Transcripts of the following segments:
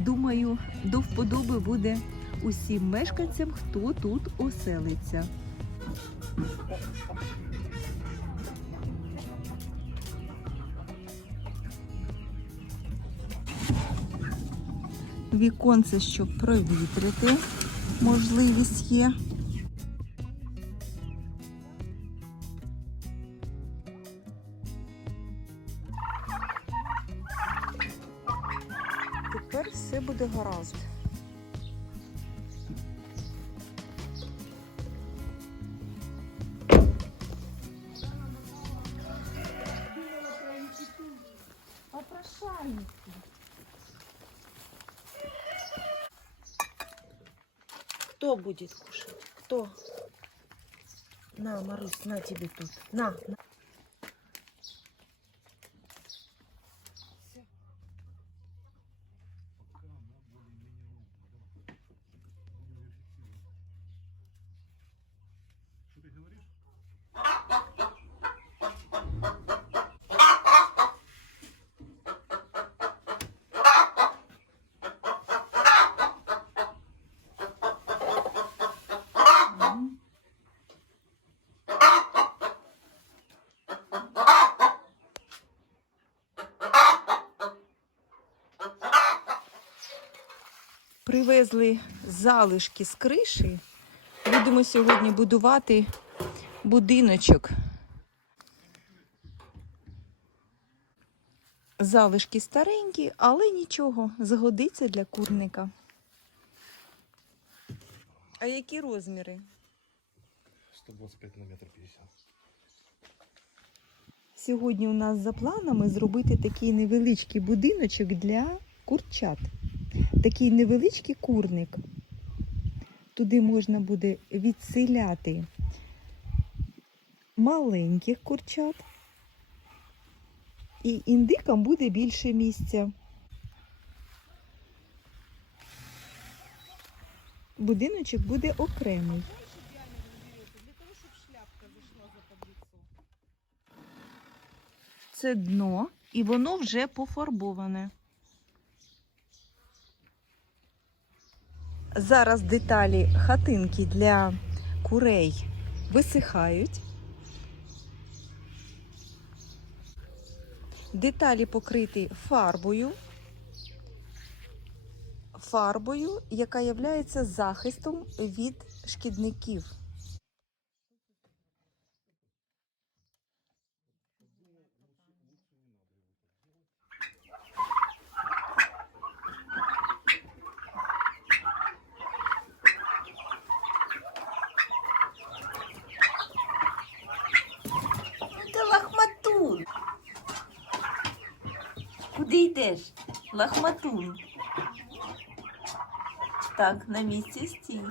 думаю, до вподоби буде усім мешканцям, хто тут оселиться. Віконце, щоб провітрити, можливість є. Тепер все буде гаразд. Попрошайники. Кто будет кушать? Кто? На, Марусь, на тебе тут. На. Что ты говоришь? Привезли залишки з криші. Будемо сьогодні будувати будиночок. Залишки старенькі, але нічого, згодиться для курника. А які розміри? 125 на метр 50. Сьогодні у нас за планами зробити такий невеличкий будиночок для курчат. Такий невеличкий курник. Туди можна буде відселяти маленьких курчат. І індикам буде більше місця. Будиночок буде окремий. Це дно, і воно вже пофарбоване. Зараз деталі хатинки для курей висихають. Деталі покриті фарбою, яка є захистом від шкідників. Ти лахматун. Куди йдеш? Лахматун. Так, на місці стій.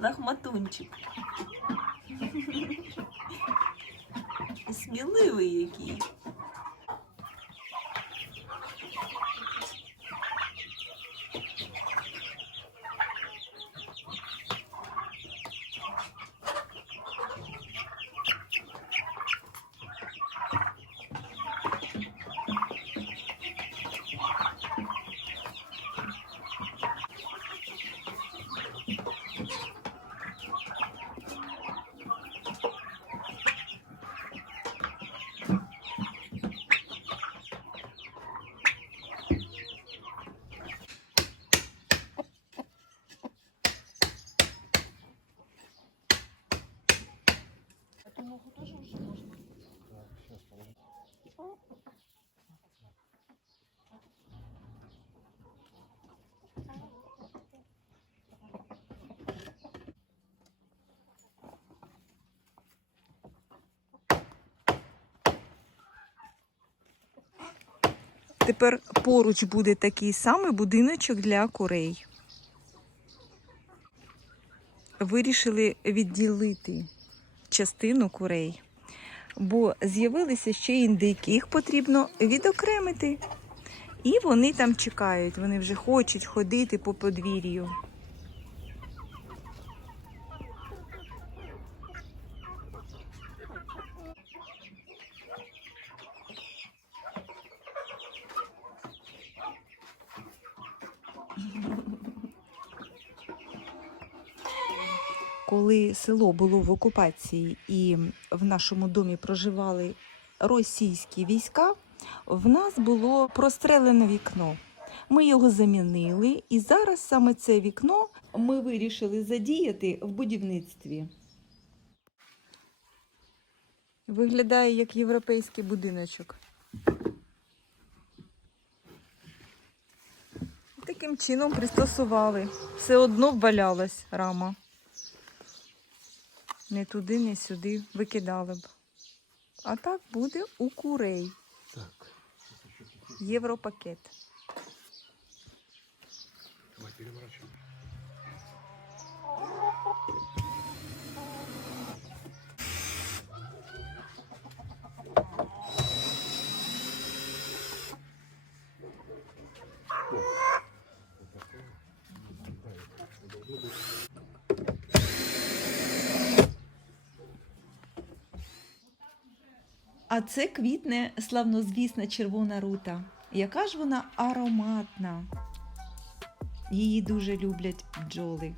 Лахматунчик. Сміливий який. Эту ногу тоже уже можно? Так, сейчас положим. Тепер поруч буде такий самий будиночок для курей. Вирішили відділити частину курей, бо з'явилися ще індики, їх потрібно відокремити. І вони там чекають, вони вже хочуть ходити по подвір'ю. Коли село було в окупації і в нашому домі проживали російські війська, в нас було прострелене вікно. Ми його замінили, і зараз саме це вікно ми вирішили задіяти в будівництві. Виглядає як європейський будиночок. Таким чином пристосували. Все одно ввалялась рама. Не туди, не сюди викидали б. А так буде у курей. Так. Європакет. Давай переворачиваем. А це квітне славнозвісна червона рута. Яка ж вона ароматна. Її дуже люблять бджоли.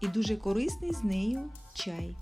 І дуже корисний з нею чай.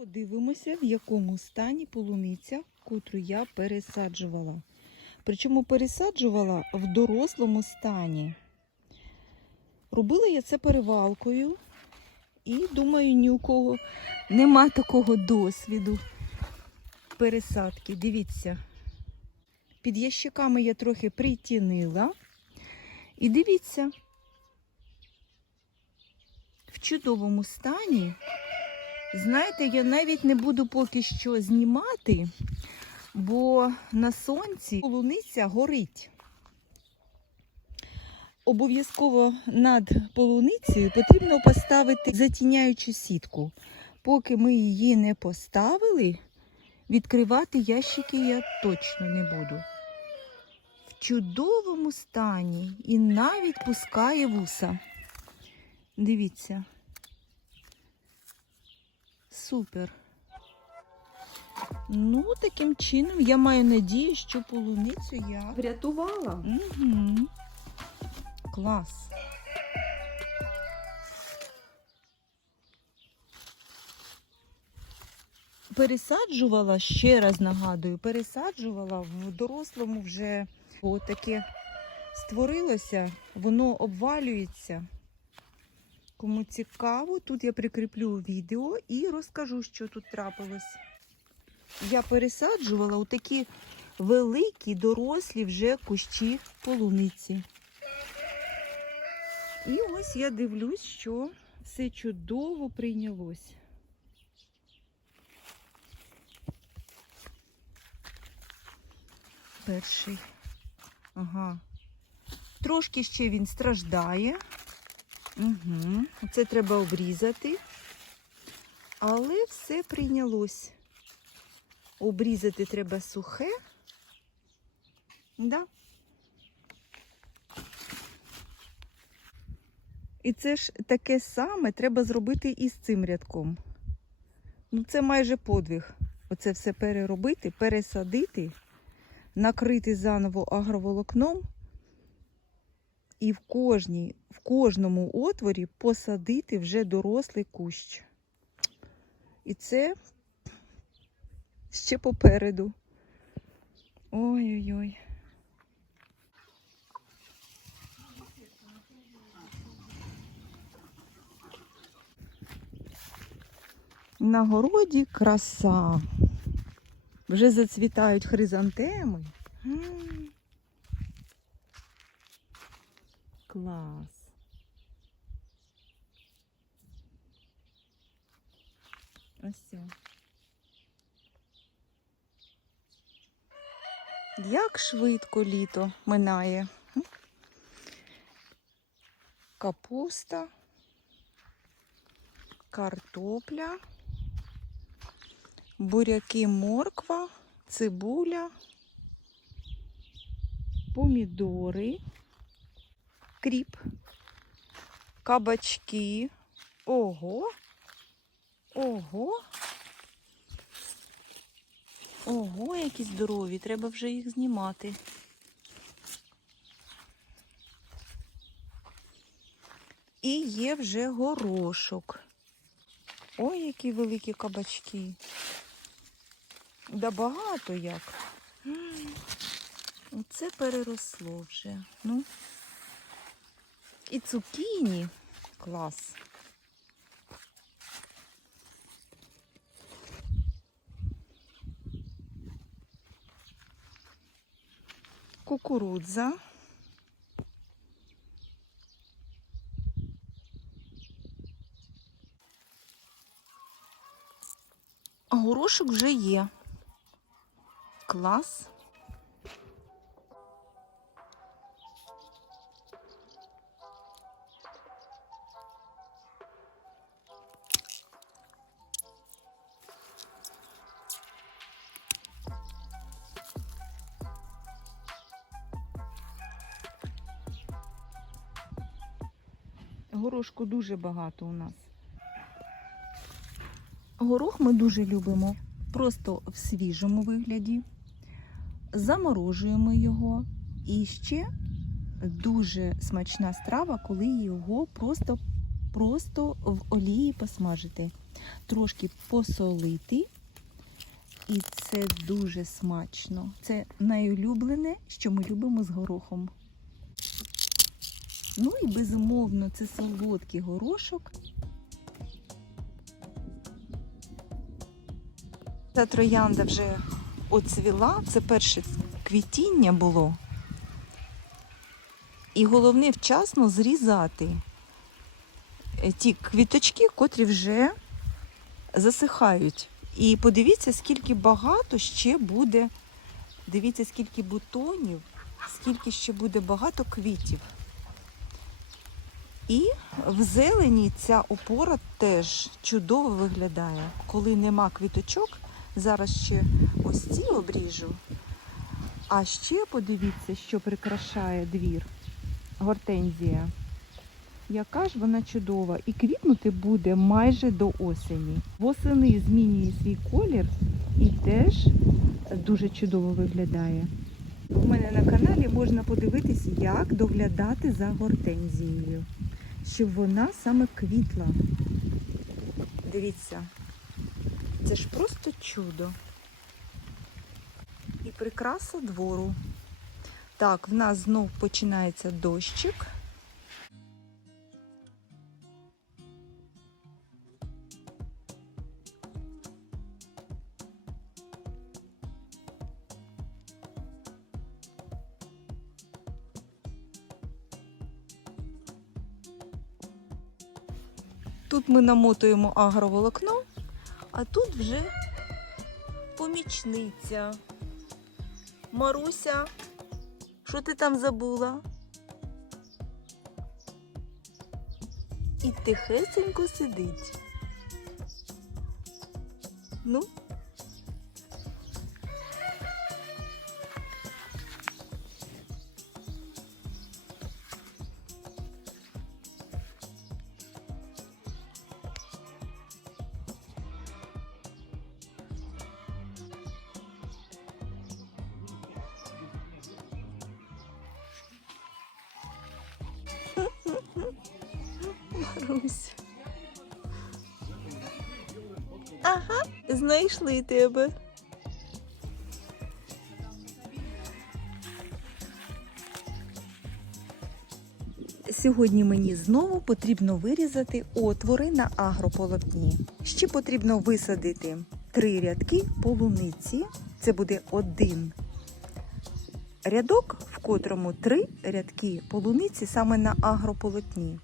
Подивимося, в якому стані полуниця, котру я пересаджувала. Причому пересаджувала в дорослому стані. Робила я це перевалкою. І, думаю, ні у кого нема такого досвіду пересадки. Дивіться, під ящиками я трохи притінила. І дивіться, в чудовому стані. Знаєте, я навіть не буду поки що знімати, бо на сонці полуниця горить. Обов'язково над полуницею потрібно поставити затіняючу сітку. Поки ми її не поставили, відкривати ящики я точно не буду. В чудовому стані і навіть пускає вуса. Дивіться. Супер. Ну, таким чином я маю надію, що полуницю я Врятувала. Угу. Клас. Пересаджувала, ще раз нагадую, пересаджувала в дорослому вже таке створилося, воно обвалюється. Кому цікаво, тут я прикріплю відео і розкажу, що тут трапилось. Я пересаджувала у такі великі, дорослі вже кущі полуниці. І ось я дивлюсь, що все чудово прийнялось. Перший. Ага. Трошки ще він страждає. Угу. Це треба обрізати. Але все прийнялось. Обрізати треба сухе. Да. І це ж таке саме треба зробити і з цим рядком. Ну це майже подвиг. Оце все переробити, пересадити, накрити заново агроволокном і в кожному отворі посадити вже дорослий кущ. І це ще попереду. Ой-ой-ой. На городі краса. Вже зацвітають хризантеми. Клас. крася. Як швидко літо минає. Капуста, картопля, буряки, морква, цибуля, помідори, кріп, кабачки. Ого! Ого! Ого, які здорові, треба вже їх знімати. І є вже горошок. Ой, які великі кабачки. Да багато як. Оце переросло вже. Ну. І цукіні. Клас. Кукурудза. А горошок вже є. Клас. Горошку дуже багато у нас. Горох ми дуже любимо просто в свіжому вигляді. Заморожуємо його. І ще дуже смачна страва, коли його просто в олії посмажити. Трошки посолити. І це дуже смачно. Це найулюблене, що ми любимо з горохом. Ну і безумовно, це солодкий горошок. Ця троянда вже оцвіла, це перше квітіння було. І головне вчасно зрізати ті квіточки, котрі вже засихають. І подивіться, скільки багато ще буде, дивіться, скільки бутонів, скільки ще буде багато квітів. І в зелені ця опора теж чудово виглядає. Коли нема квіточок, зараз ще ось ці обріжу. А ще подивіться, що прикрашає двір. Гортензія. Яка ж вона чудова. І квітнути буде майже до осені. Восени змінює свій колір і теж дуже чудово виглядає. У мене на каналі можна подивитись, як доглядати за гортензією, щоб вона саме квітла. Дивіться, це ж просто чудо. І прикраса двору. Так, в нас знов починається дощик. Тут ми намотуємо агроволокно, а тут вже помічниця. Маруся, що ти там забула? І тихесенько сидить. Ну? Марусь. Ага, знайшли тебе. Сьогодні мені знову потрібно вирізати отвори на агрополотні. Ще потрібно висадити 3 рядки полуниці. Це буде 1 рядок, в котрому 3 рядки полуниці саме на агрополотні.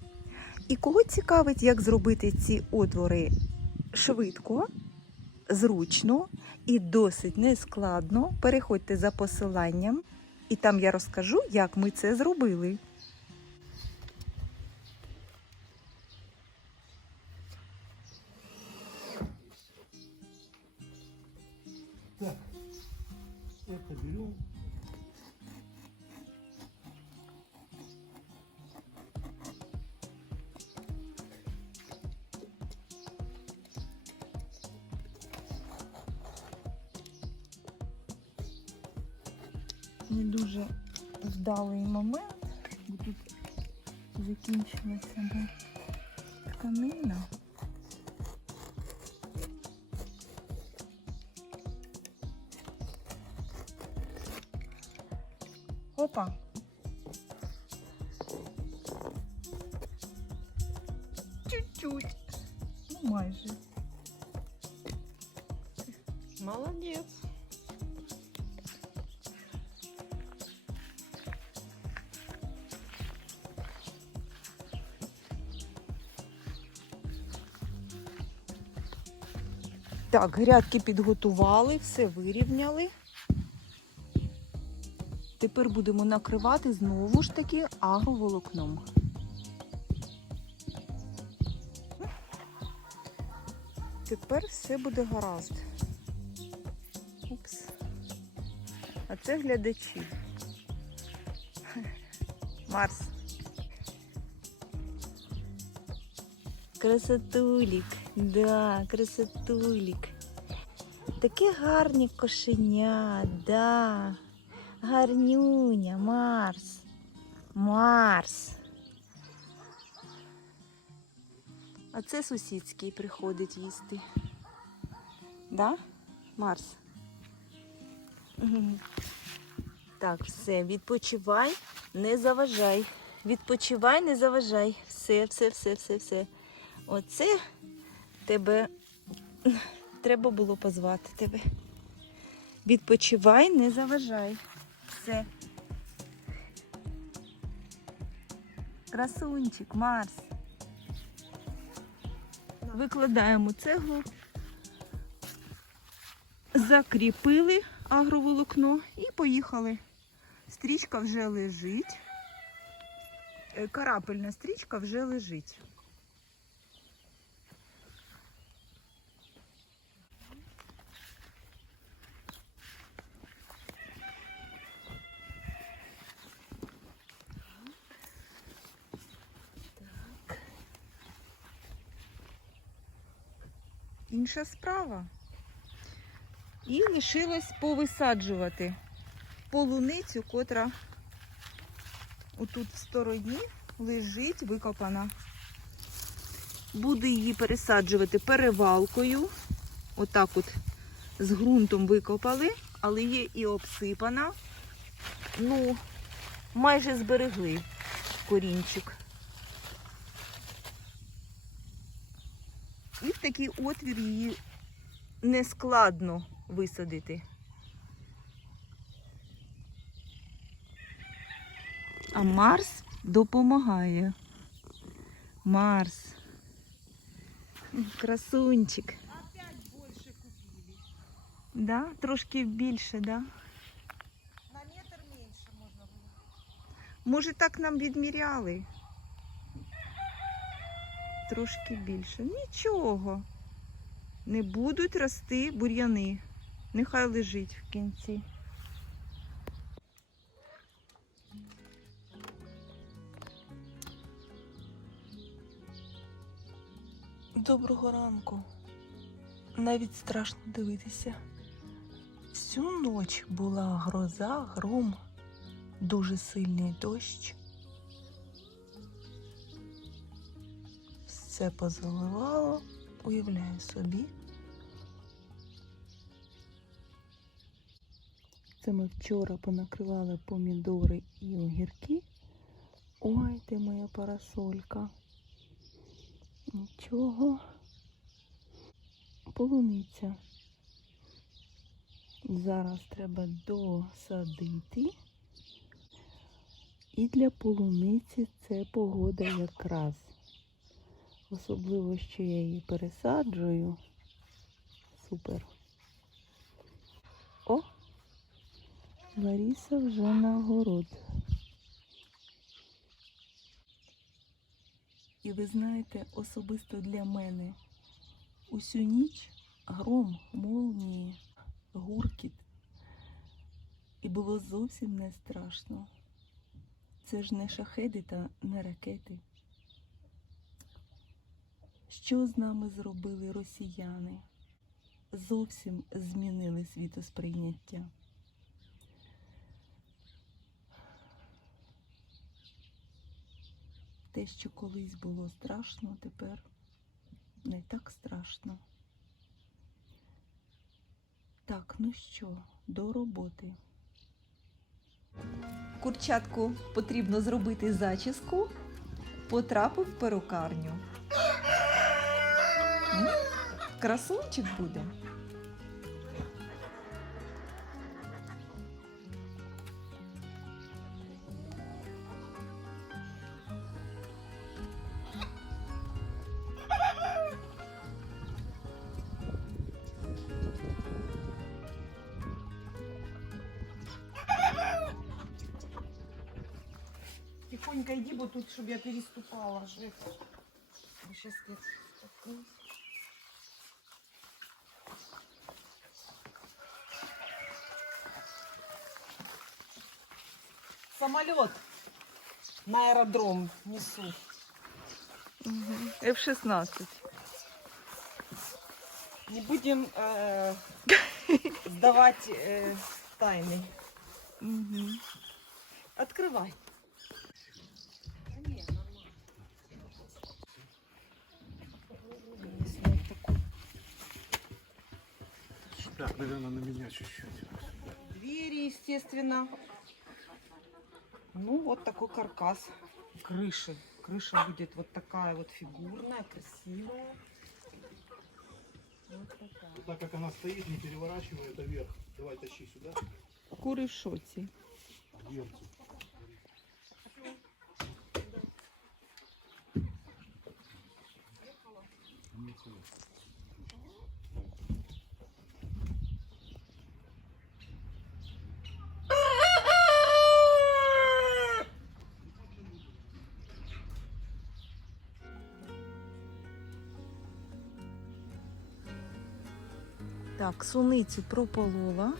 І кого цікавить, як зробити ці отвори швидко, зручно і досить нескладно. Переходьте за посиланням, і там я розкажу, як ми це зробили. Так, это берем. Не дуже вдалий момент, бо тут закінчилася тканина. Опа! Чуть-чуть. Ну, майже. Молодець. Так, грядки підготували, все вирівняли. Тепер будемо накривати знову ж таки агроволокном. Тепер все буде гаразд. Упс. А це глядачі. Марс. Красотулік. Да, красотулік. Таке гарні кошеня, да. Гарнюня, Марс. Марс. А це сусідський приходить їсти. Да? Марс? Мгм. Так, все, відпочивай, не заважай. Відпочивай, не заважай. Все. Оце тебе треба було позвати тебе. Відпочивай, не заважай. Все. Красунчик, Марс. Викладаємо цеглу. Закріпили агроволокно і поїхали. Стрічка вже лежить. Карапельна стрічка вже лежить. Інша справа. І лишилось повисаджувати полуницю, котра отут в стороні лежить викопана. Буду її пересаджувати перевалкою. Отак от з ґрунтом викопали, але є і обсипана. Ну, майже зберегли корінчик. І в такий отвір її нескладно висадити. А Марс допомагає. Марс. Красунчик. Опять больше купили. Да? Трошки більше, да? На метр меньше можно было. Може, так нам відміряли? Трошки більше. Нічого. Не будуть рости бур'яни. Нехай лежить в кінці. Доброго ранку. Навіть страшно дивитися. Всю ніч була гроза, гром, дуже сильний дощ. Все позаливало, уявляю собі. Це ми вчора понакривали помідори і огірки. Ой, де моя парасолька. Нічого. Полуниця. Зараз треба досадити. І для полуниці це погода якраз. Особливо, що я її пересаджую Супер. О! Лариса вже на город. І ви знаєте, особисто для мене усю ніч гром, молнії, гуркіт. І було зовсім не страшно. Це ж не шахеди та не ракети. Що з нами зробили росіяни? Зовсім змінили світосприйняття. Те, що колись було страшно, тепер не так страшно. Так, ну що, до роботи. Курчатку потрібно зробити зачіску. Потрапив в перукарню. Красунчик буде. Тихонько иди, бо тут, чтобы я переступала. Жесть. Сейчас я столкнусь. Самолет на аэродром несу. F-16. Не будем сдавать тайны. Открывай. Так, наверное, на меня чуть-чуть. Двери, естественно. Ну, вот такой каркас крыши. Крыша будет вот такая вот фигурная, красивая. Вот такая. Так как она стоит, не переворачивай это вверх. Давай тащи сюда. Кури в шоці. Дверцу. Так, суницю прополола.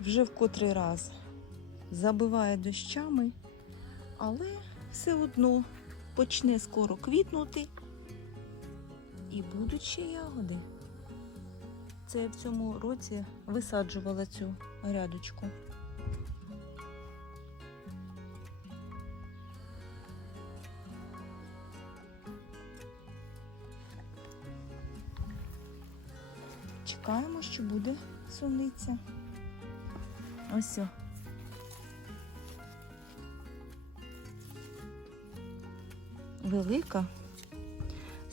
Вже в котрий раз забиває дощами, але все одно почне скоро квітнути і будуть ще ягоди. Це я в цьому році висаджувала цю грядочку. Чекаємо, що буде суниця. Ось. Велика,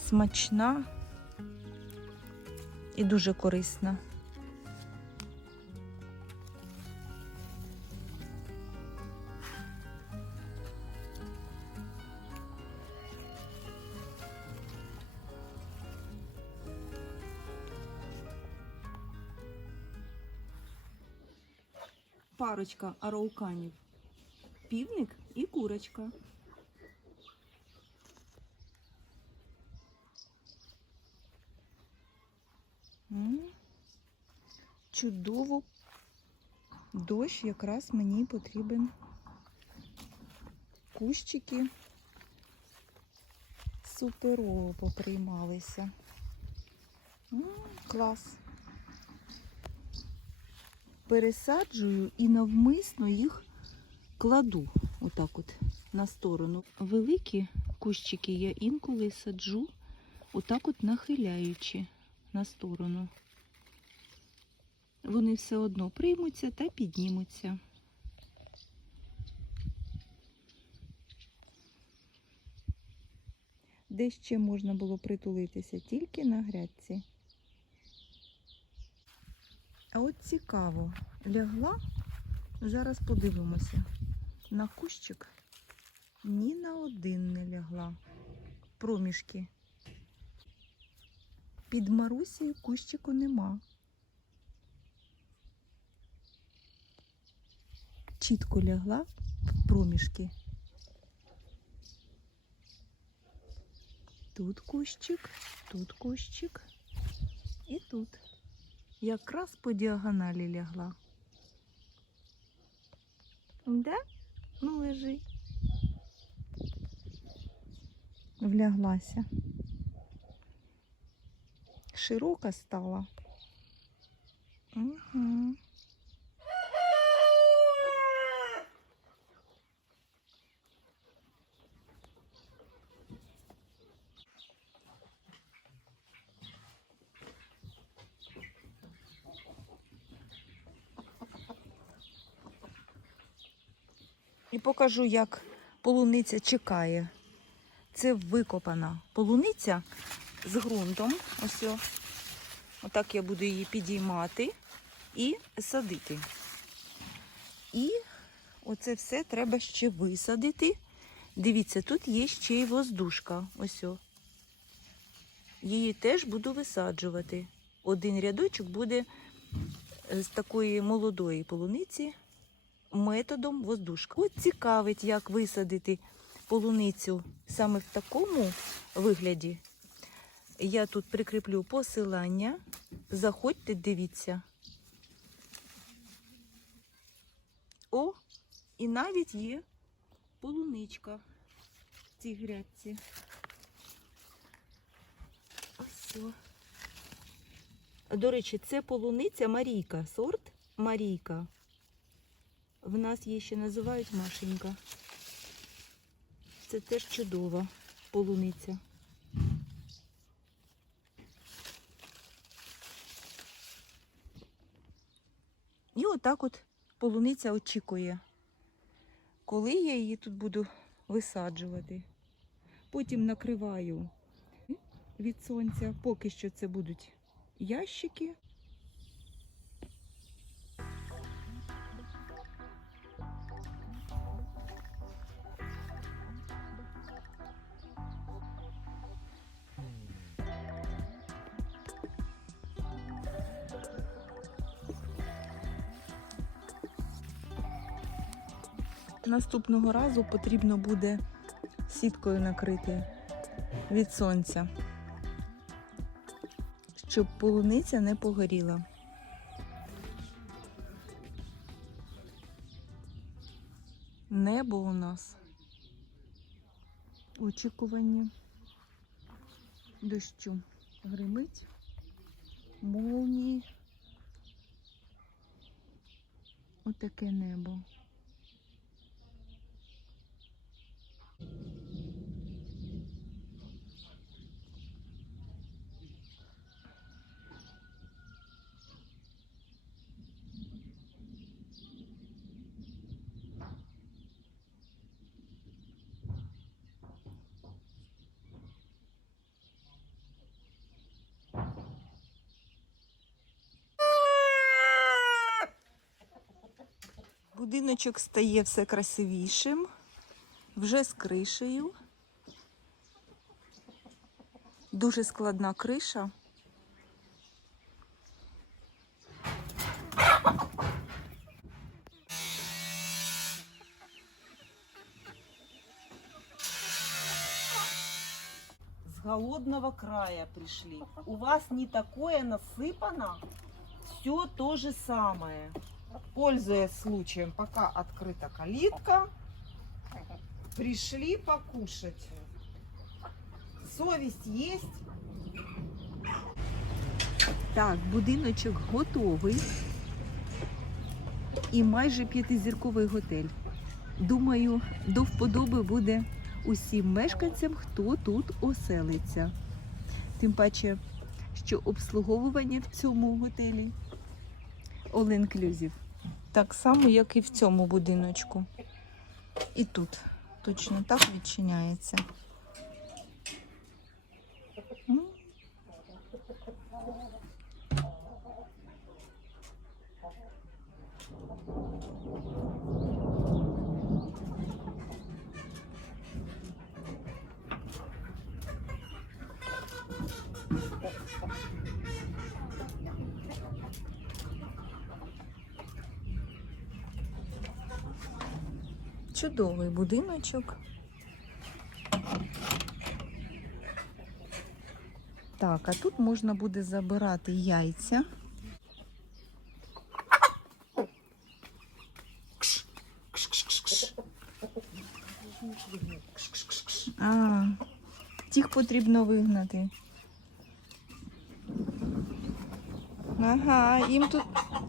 смачна і дуже корисна. Парочка арауканів. Півник і курочка. Чудово. Дощ якраз мені потрібен. Кущики суперово поприймалися. Клас. Пересаджую і навмисно їх кладу отак от на сторону. Великі кущики я інколи саджу отак от нахиляючи на сторону. Вони все одно приймуться та піднімуться. Де ще можна було притулитися? Тільки на грядці. А от цікаво, лягла, зараз подивимося, на кущик ні на один не лягла. Проміжки Під Марусею кущику нема. Чітко лягла в проміжки. Тут кущик і тут. Якраз по діагоналі лягла. Да? Ну, лежи. Вляглася. Широка стала. Угу. І покажу, як полуниця чекає. Це викопана полуниця з ґрунтом. Ось. Отак я буду її підіймати і садити. І оце все треба ще висадити. Дивіться, тут є ще й воздушка. Ось. Її теж буду висаджувати. Один рядочок буде з такої молодої полуниці методом воздушка. От цікавить, як висадити полуницю саме в такому вигляді. Я тут прикріплю посилання. Заходьте, дивіться. О, і навіть є полуничка в цій грядці. Ось. До речі, це полуниця Марійка, сорт Марійка. В нас її ще називають Машенька. Це теж чудова полуниця. І отак от полуниця очікує, коли я її тут буду висаджувати. Потім накриваю від сонця. Поки що це будуть ящики. Наступного разу потрібно буде сіткою накрити від сонця, щоб полуниця не погоріла. Небо у нас в очікуванні дощу. Гримить, молнії. Отаке небо. Будиночок стає все красивішим, вже з кришею. Дуже складна криша. С голодного края пришли. У вас не такое насыпано? Все то же самое. Пользуясь случаем, пока открыта калитка, пришли покушать. Совесть есть? Так, будиночок готовий. І майже 5-зірковий готель. Думаю, до вподоби буде усім мешканцям, хто тут оселиться. Тим паче, що обслуговування в цьому готелі all inclusive. Так само, як і в цьому будиночку. І тут точно так відчиняється. Чудовий будиночок. Так, а тут можна буде забирати яйця. А, тих потрібно вигнати. Ага, їм тут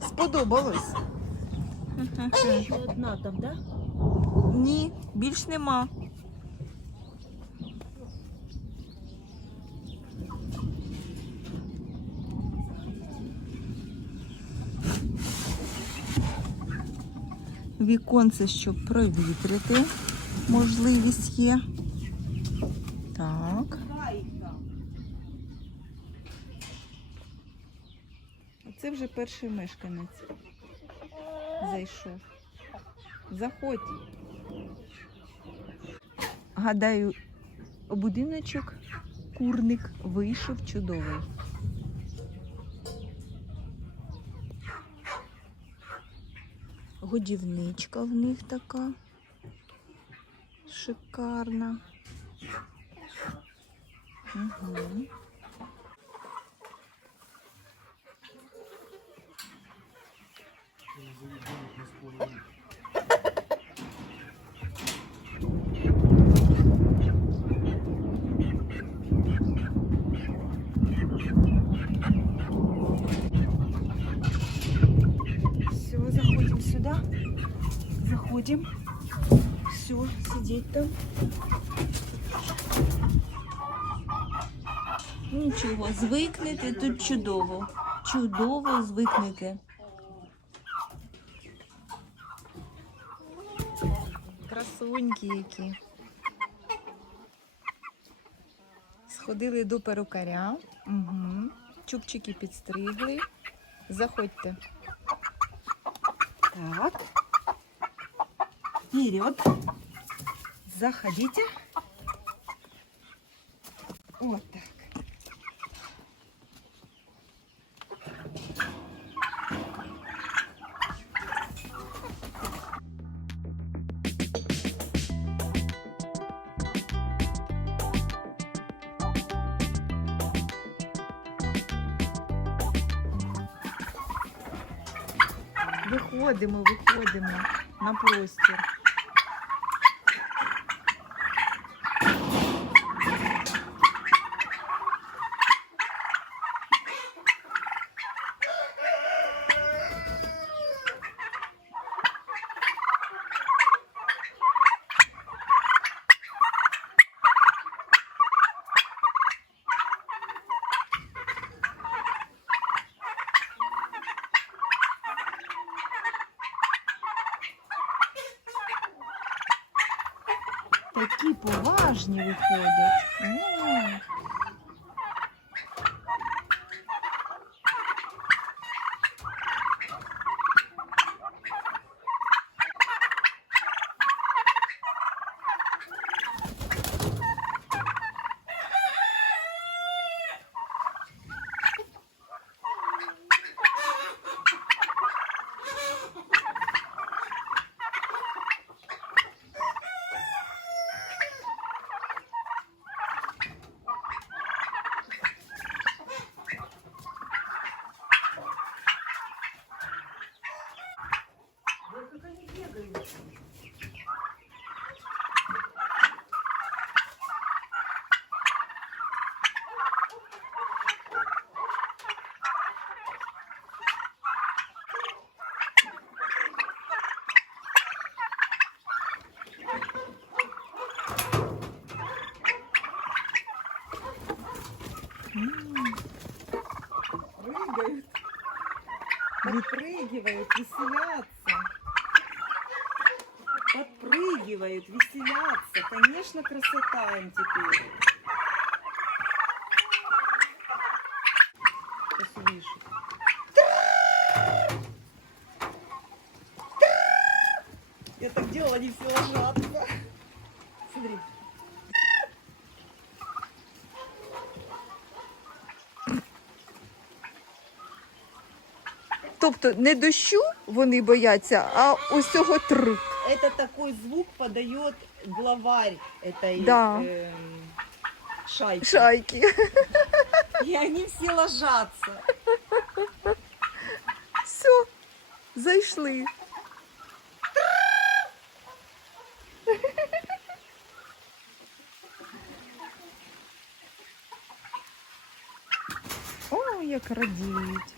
сподобалось. Еще одна там, да? Ні, більш нема. Віконце, щоб провітрити, можливість є. Так. Це вже перший мешканець зайшов. Заходь. Гадаю, будиночок, курник вийшов чудовий. Годівничка в них така шикарна. Угу. Все, заходим сюда. Заходим. Все, сидеть там. Нічого, звикнете, тут чудово. Чудово звикнете. Красуньки які. Сходили до перукаря. Угу. Чубчики підстригли. Заходьте. Так. Вперед. Заходите. Вот так. Виходимо на простір. Такі поважні виходять. Прыгают. Подпрыгивают, веселятся. Подпрыгивают, веселятся. Конечно, красота им теперь. Сейчас увижу. Я так делала, они все ложатся. Смотри. Тобто не дощу вони бояться, а ось цього тру. Это такой звук подает главарь этой Да. шайки. Шайки. И они все ложатся. Все, зайшли. О, як радіють.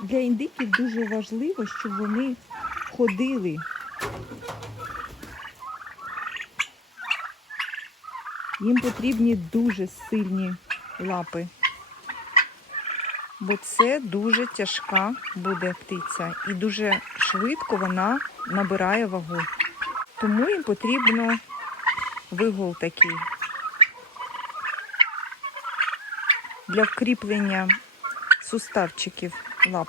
Для індиків дуже важливо, щоб вони ходили. Їм потрібні дуже сильні лапи, бо це дуже тяжка буде птиця і дуже швидко вона набирає вагу. Тому їм потрібно вигул такий для вкріплення суставчиків лап.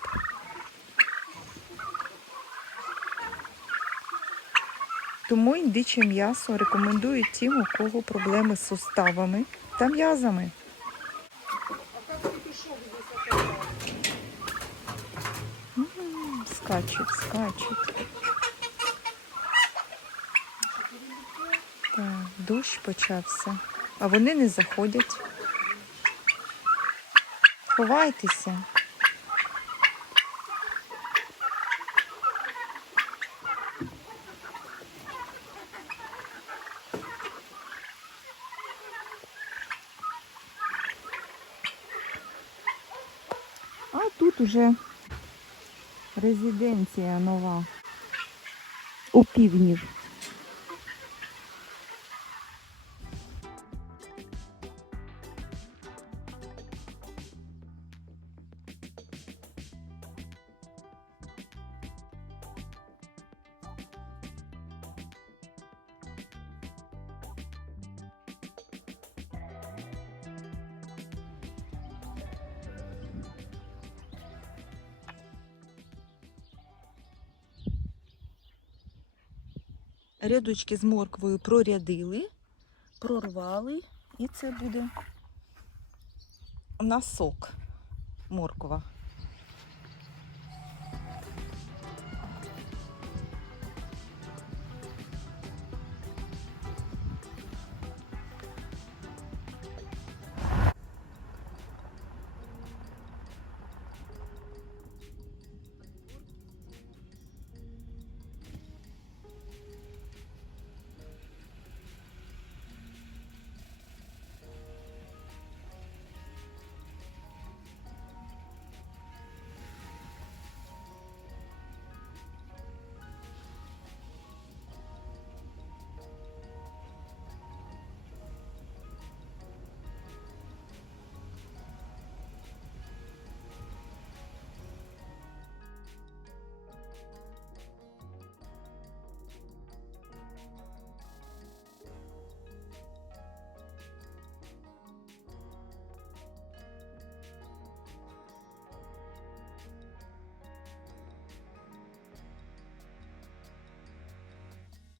Тому індиче м'ясо рекомендують тим, у кого проблеми з суставами та м'язами. Скачуть, скачуть. Так, дощ почався, а вони не заходять. Ховайтеся. А тут уже резиденція нова у півднів. Рядочки з морквою прорядили, прорвали, і це буде на сок морква.